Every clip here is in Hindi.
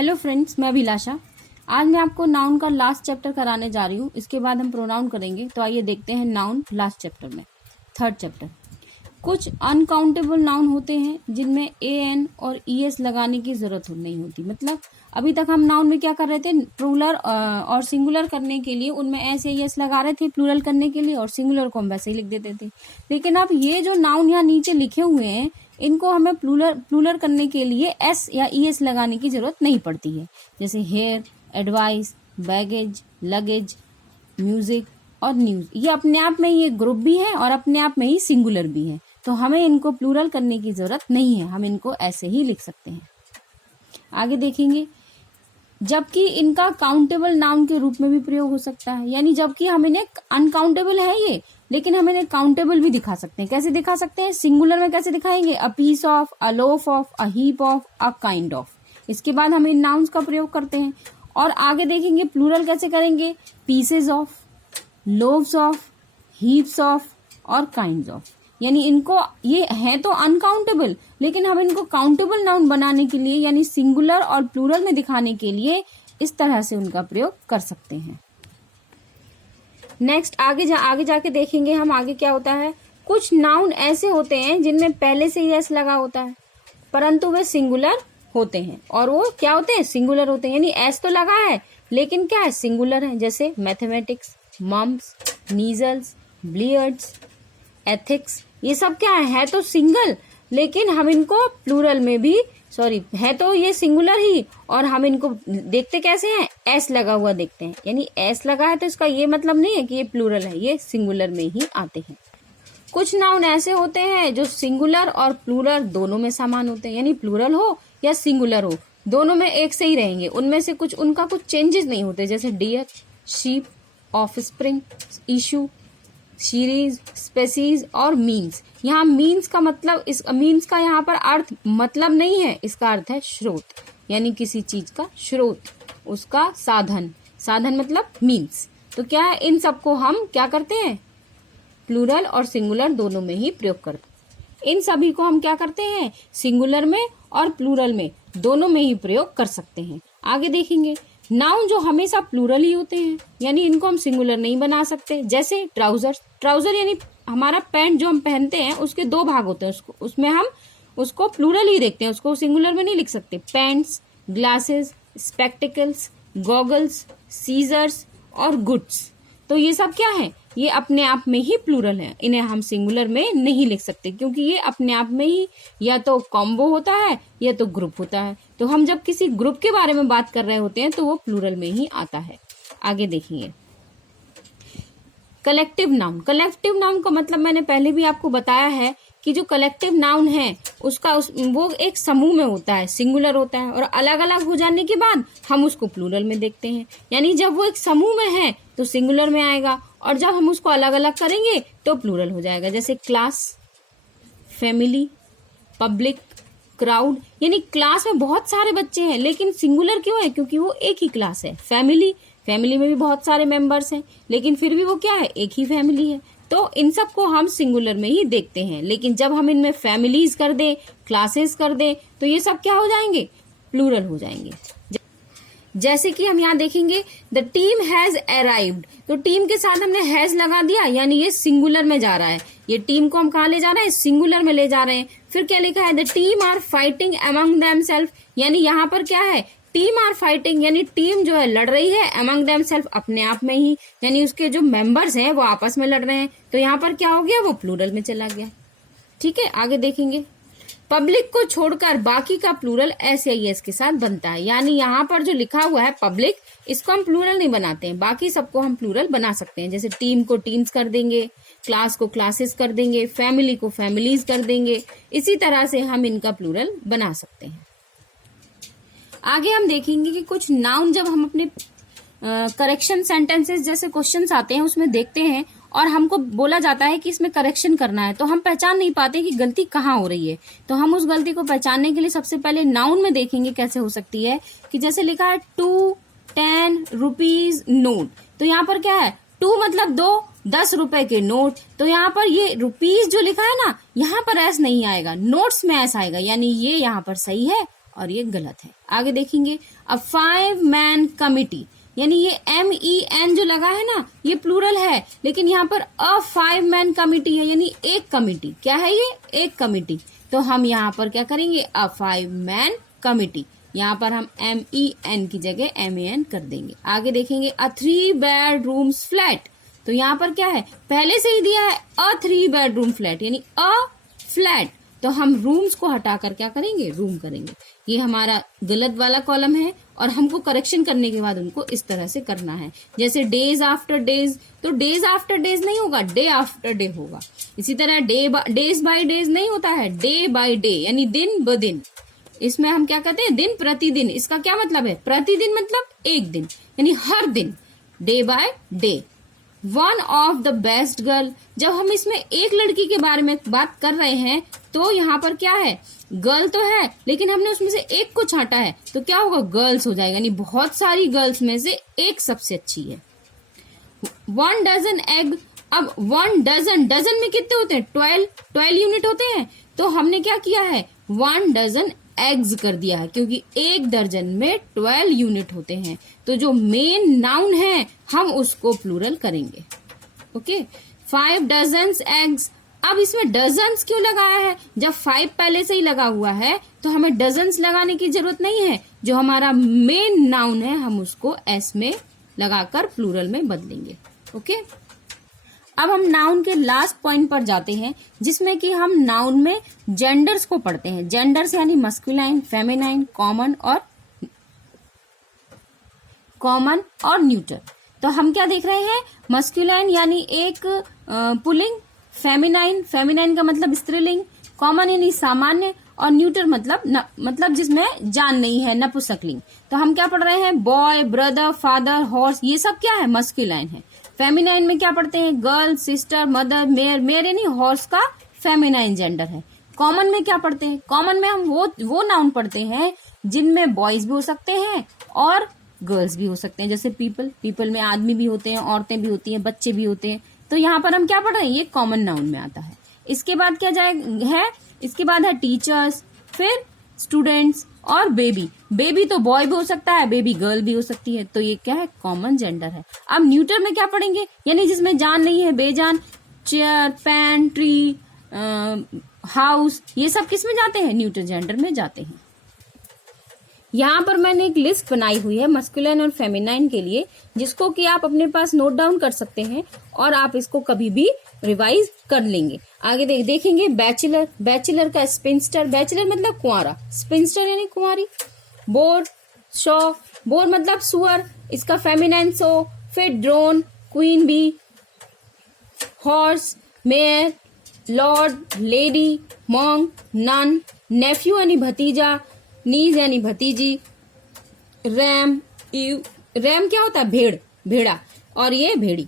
हेलो फ्रेंड्स, मैं अभिलाषा। आज मैं आपको नाउन का लास्ट चैप्टर कराने जा रही हूँ। इसके बाद हम प्रोनाउन करेंगे। तो आइए देखते हैं नाउन लास्ट चैप्टर में, थर्ड चैप्टर। कुछ अनकाउंटेबल नाउन होते हैं जिनमें एन और ईएस लगाने की जरूरत नहीं होती। मतलब अभी तक हम नाउन में क्या कर रहे थे, प्लूरल और सिंगुलर करने के लिए उनमें एस या ईएस लगा रहे थे प्लूरल करने के लिए, और सिंगुलर को हम वैसे ही लिख देते थे। लेकिन अब ये जो नाउन यहाँ नीचे लिखे हुए हैं, इनको हमें प्लूरल करने के लिए एस या ईएस लगाने की जरूरत नहीं पड़ती है। जैसे hair, advice, baggage, luggage, music और न्यूज, ये अपने आप में ये ग्रुप भी है और अपने आप में ही सिंगुलर भी है। तो हमें इनको प्लूरल करने की जरूरत नहीं है, हम इनको ऐसे ही लिख सकते हैं। आगे देखेंगे, जबकि इनका काउंटेबल नाउन के रूप में भी प्रयोग हो सकता है। यानी जबकि हम इन्हें अनकाउंटेबल है ये, लेकिन हम इन्हें काउंटेबल भी दिखा सकते हैं। कैसे दिखा सकते हैं? सिंगुलर में कैसे दिखाएंगे? A piece of, a loaf of, a heap of, a kind of. इसके बाद हम इन नाउन्स का प्रयोग करते हैं। और आगे देखेंगे प्लूरल कैसे करेंगे? Pieces of, loaves of, heaps of और काइंड्स ऑफ। यानी इनको, ये है तो अनकाउंटेबल, लेकिन हम इनको काउंटेबल नाउन बनाने के लिए, यानी सिंगुलर और प्लूरल में दिखाने के लिए इस तरह से उनका प्रयोग कर सकते हैं। नेक्स्ट आगे जाके देखेंगे हम आगे क्या होता है। कुछ नाउन ऐसे होते हैं जिनमें पहले से ही एस लगा होता है, परंतु वे सिंगुलर होते हैं। और वो क्या होते हैं? सिंगुलर होते हैं। यानी एस तो लगा है लेकिन क्या है? सिंगुलर है। जैसे मैथमेटिक्स, मम्स, मीजल्स, ब्लियर्ड्स, एथिक्स, ये सब क्या है तो सिंगल, लेकिन हम इनको प्लूरल में भी, है तो ये सिंगुलर ही, और हम इनको देखते कैसे हैं? एस लगा हुआ देखते हैं। यानी एस लगा है तो इसका ये मतलब नहीं है कि ये प्लूरल है, ये सिंगुलर में ही आते हैं। कुछ नाउन ऐसे होते हैं जो सिंगुलर और प्लूरल दोनों में समान होते हैं। यानी प्लूरल हो या सिंगुलर हो, दोनों में एक से ही रहेंगे। उनमें से उनका कुछ चेंजेस नहीं होते। जैसे deer, sheep, offspring, issue, series, species और मीन्स। यहाँ मीन्स का मतलब, इस मीन्स का यहाँ पर अर्थ मतलब नहीं है, इसका अर्थ है स्रोत। यानी किसी चीज का स्रोत, उसका साधन। साधन मतलब मीन्स। तो क्या है, इन सबको हम क्या करते हैं? प्लूरल और सिंगुलर दोनों में ही प्रयोग करते हैं। इन सभी को हम क्या करते हैं? सिंगुलर में और प्लूरल में दोनों में ही प्रयोग कर सकते हैं। आगे देखेंगे, नाउन जो हमेशा प्लूरल ही होते हैं, यानी इनको हम सिंगुलर नहीं बना सकते। जैसे ट्राउजर, ट्राउजर यानी हमारा पैंट जो हम पहनते हैं उसके दो भाग होते हैं, उसमें हम उसको प्लूरल ही देखते हैं, उसको सिंगुलर में नहीं लिख सकते। Pants, glasses, spectacles, goggles, scissors और गुड्स। तो ये सब क्या है? ये अपने आप में ही प्लूरल है, इन्हें हम सिंगुलर में नहीं लिख सकते, क्योंकि ये अपने आप में ही या तो कॉम्बो होता है या तो ग्रुप होता है। तो हम जब किसी ग्रुप के बारे में बात कर रहे होते हैं तो वो प्लूरल में ही आता है। आगे देखिए, कलेक्टिव नाउन। कलेक्टिव नाउन का मतलब मैंने पहले भी आपको बताया है कि जो कलेक्टिव नाउन है वो एक समूह में होता है, सिंगुलर होता है, और अलग अलग हो जाने के बाद हम उसको प्लूरल में देखते हैं। यानी जब वो एक समूह में है तो सिंगुलर में आएगा, और जब हम उसको अलग अलग करेंगे तो प्लूरल हो जाएगा। जैसे क्लास, फैमिली, पब्लिक, क्राउड। यानी क्लास में बहुत सारे बच्चे हैं लेकिन सिंगुलर क्यों है? क्योंकि वो एक ही क्लास है। फैमिली, फैमिली में भी बहुत सारे मेंबर्स हैं लेकिन फिर भी वो क्या है? एक ही फैमिली है। तो इन सब को हम सिंगुलर में ही देखते हैं। लेकिन जब हम इनमें फैमिलीज कर दें, क्लासेस कर दें, तो ये सब क्या हो जाएंगे? प्लूरल हो जाएंगे। जैसे कि हम यहाँ देखेंगे, द टीम हैज अराइव्ड। तो टीम के साथ हमने हैज लगा दिया, यानी ये सिंगुलर में जा रहा है। ये टीम को हम कहाँ ले जा रहे हैं? सिंगुलर में ले जा रहे हैं। फिर क्या लिखा है? The team are fighting among themselves. यानी यहाँ पर क्या है? टीम आर फाइटिंग, यानी टीम जो है लड़ रही है, अमंग देमसेल्फ अपने आप में ही, यानी उसके जो मेंबर्स हैं वो आपस में लड़ रहे हैं। तो यहाँ पर क्या हो गया? वो प्लूरल में चला गया। ठीक है, आगे देखेंगे, पब्लिक को छोड़कर बाकी का प्लूरल एस या ईएस के साथ बनता है। यानी यहाँ पर जो लिखा हुआ है पब्लिक, इसको हम प्लूरल नहीं बनाते हैं, बाकी सबको हम प्लूरल बना सकते हैं। जैसे टीम को टीम्स कर देंगे, क्लास को क्लासेस कर देंगे, फैमिली को फैमिलीज कर देंगे। इसी तरह से हम इनका प्लूरल बना सकते हैं। आगे हम देखेंगे कि कुछ नाउन जब हम अपने करेक्शन सेंटेंसेस जैसे क्वेश्चंस आते हैं उसमें देखते हैं और हमको बोला जाता है कि इसमें करेक्शन करना है, तो हम पहचान नहीं पाते कि गलती कहाँ हो रही है। तो हम उस गलती को पहचानने के लिए सबसे पहले नाउन में देखेंगे कैसे हो सकती है। कि जैसे लिखा है 2, 10 रुपीज नोट, तो यहाँ पर क्या है? 2 मतलब 2, 10 रुपए के नोट। तो यहाँ पर ये रुपीज जो लिखा है ना, यहाँ पर एस नहीं आएगा, नोट्स में एस आएगा। यानी ये यहाँ पर सही है और ये गलत है। आगे देखेंगे, अ 5 मैन कमिटी, यानी ये MEN जो लगा है ना, ये प्लूरल है, लेकिन यहाँ पर अ 5 मैन कमिटी है, यानी एक कमिटी। क्या है ये? एक कमिटी। तो हम यहाँ पर क्या करेंगे? अ 5 मैन कमिटी। यहाँ पर हम MEN की जगह MAN कर देंगे। आगे देखेंगे, अ 3 बेडरूम्स फ्लैट। तो यहाँ पर क्या है? पहले से ही दिया है अ 3 बेडरूम फ्लैट, यानी अ फ्लैट। तो हम रूम्स को हटाकर क्या करेंगे? रूम करेंगे। ये हमारा गलत वाला कॉलम है और हमको करेक्शन करने के बाद उनको इस तरह से करना है। जैसे डेज आफ्टर डेज, तो डेज आफ्टर डेज नहीं होगा, डे आफ्टर डे होगा। इसी तरह डेज बाय डेज नहीं होता है, डे बाय डे, यानी दिन ब दिन। इसमें हम क्या कहते हैं? दिन प्रतिदिन। इसका क्या मतलब है? प्रतिदिन मतलब एक दिन, यानी हर दिन, day by day. One of the best girl, जब हम इसमें एक लड़की के बारे में बात कर रहे हैं तो यहाँ पर क्या है? गर्ल तो है, लेकिन हमने उसमें से एक को छांटा है, तो क्या होगा? गर्ल्स हो जाएगा, यानी बहुत सारी गर्ल्स में से एक सबसे अच्छी है। 1 डजन एग, अब 1 डजन, डजन में कितने होते हैं? 12 यूनिट होते हैं। तो हमने क्या किया है? 1 डजन एग्स कर दिया है, क्योंकि एक दर्जन में 12 यूनिट होते हैं। तो जो मेन नाउन है हम उसको प्लूरल करेंगे। Okay, 5 dozens eggs. अब इसमें डजन्स क्यों लगाया है? जब 5 पहले से ही लगा हुआ है तो हमें डजन्स लगाने की जरूरत नहीं है। जो हमारा मेन नाउन है हम उसको एस में लगाकर प्लूरल में बदलेंगे। ओके, अब हम नाउन के लास्ट पॉइंट पर जाते हैं, जिसमें कि हम नाउन में जेंडर्स को पढ़ते हैं। जेंडर्स यानी मस्कुलाइन, फेमिनाइन, कॉमन और न्यूटर। तो हम क्या देख रहे हैं? मस्कुलाइन यानी एक पुल्लिंग, फेमिनाइन का मतलब स्त्रीलिंग, कॉमन यानी सामान्य, और न्यूटर मतलब जिसमें जान नहीं है, नपुंसकलिंग। तो हम क्या पढ़ रहे हैं? बॉय, ब्रदर, फादर, हॉर्स, ये सब क्या है? मस्कुलाइन है। फेमिनाइन में क्या पढ़ते हैं? गर्ल, सिस्टर, मदर, मेयर यानी हॉर्स का फेमिनाइन जेंडर है। कॉमन में क्या पढ़ते हैं? कॉमन में हम वो नाउन पढ़ते हैं जिनमें बॉयज भी हो सकते हैं और गर्ल्स भी हो सकते हैं। जैसे पीपल में आदमी भी होते हैं, औरतें भी होती हैं, बच्चे भी होते हैं। तो यहाँ पर हम क्या पढ़ रहे हैं? ये कॉमन नाउन में आता है। इसके बाद क्या है? इसके बाद है टीचर्स, फिर स्टूडेंट्स और बेबी तो बॉय भी हो सकता है, बेबी गर्ल भी हो सकती है। तो ये क्या है? कॉमन जेंडर है। अब न्यूटर में क्या पढ़ेंगे? यानी जिसमें जान नहीं है, बेजान। चेयर, पैन, ट्री, हाउस, ये सब किस में जाते हैं? न्यूटर जेंडर में जाते हैं। यहाँ पर मैंने एक लिस्ट बनाई हुई है मस्कुलिन और फेमिनाइन के लिए, जिसको कि आप अपने पास नोट डाउन कर सकते हैं और आप इसको कभी भी रिवाइज कर लेंगे। आगे देखेंगे बैचलर का स्पिंस्टर, बैचलर मतलब कुंवारा, स्पिंस्टर यानी कुंवारी। बोर मतलब सुअर, इसका फेमिनाइन सो। फिर drone, queen bee. Horse, mare, lord, lady, monk, nun. Nephew यानी भतीजा, नीज यानी भतीजी। रैम क्या होता है? भेड़ा, और ये भेड़ी।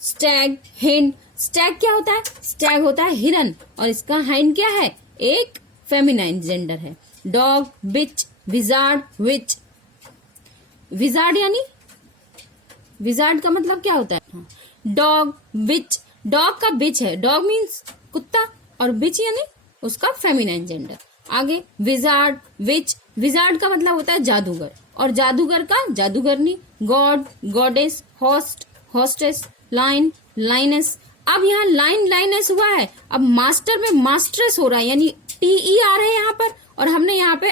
स्टैग, हिंड, स्टैग क्या होता है? स्टैग होता है हिरन, और इसका हाइंड क्या है? एक फेमिनाइन जेंडर है। डॉग, बिच, विजार्ड, विच। विजार्ड का मतलब क्या होता है? डॉग, बिच। डॉग का बिच है, डॉग मीन्स कुत्ता, और बिच यानी उसका फेमिनाइन जेंडर। आगे विजार्ड, विच। विजार्ड का मतलब होता है जादूगर, और जादूगर का जादूगरनी। God, goddess, host, hostess, lion, lioness. अब यहाँ लाइनेस हुआ है, अब मास्टर में मास्ट्रेस हो रहा है, यानी TER है यहाँ पर, और हमने यहाँ पे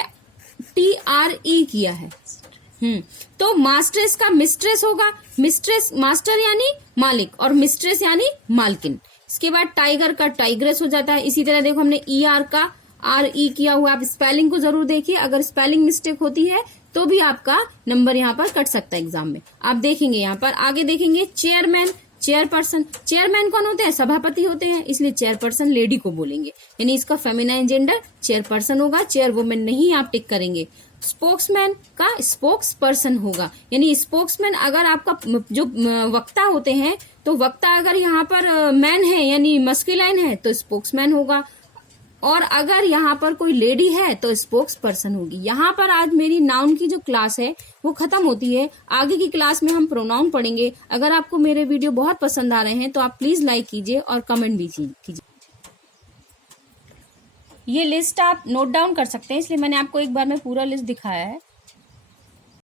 TRE किया है। तो मास्ट्रेस का मिस्ट्रेस होगा। मिस्ट्रेस, मास्टर यानी मालिक, और मिस्ट्रेस यानी मालकिन। इसके बाद टाइगर का टाइग्रेस हो जाता है। इसी तरह देखो हमने ER का RE किया हुआ। आप स्पेलिंग को जरूर देखिए, अगर स्पेलिंग मिस्टेक होती है तो भी आपका नंबर यहाँ पर कट सकता है एग्जाम में। आप देखेंगे यहाँ पर। आगे देखेंगे चेयरमैन, चेयरपर्सन। चेयरमैन कौन होते हैं? सभापति होते हैं, इसलिए चेयरपर्सन लेडी को बोलेंगे, यानी इसका फेमिनाइन जेंडर चेयरपर्सन होगा, चेयरवुमेन नहीं आप टिक करेंगे। स्पोक्समैन का स्पोक्स पर्सन होगा, यानी स्पोक्समैन अगर आपका जो वक्ता होते हैं, तो वक्ता अगर यहाँ पर मैन है यानी मस्कुलाइन है तो स्पोक्समैन होगा, और अगर यहाँ पर कोई लेडी है तो स्पोक्स पर्सन होगी। यहाँ पर आज मेरी नाउन की जो क्लास है वो खत्म होती है। आगे की क्लास में हम प्रोनाउन पढ़ेंगे। अगर आपको मेरे वीडियो बहुत पसंद आ रहे हैं तो आप प्लीज लाइक कीजिए और कमेंट भी कीजिए। ये लिस्ट आप नोट डाउन कर सकते हैं, इसलिए मैंने आपको एक बार में पूरा लिस्ट दिखाया है।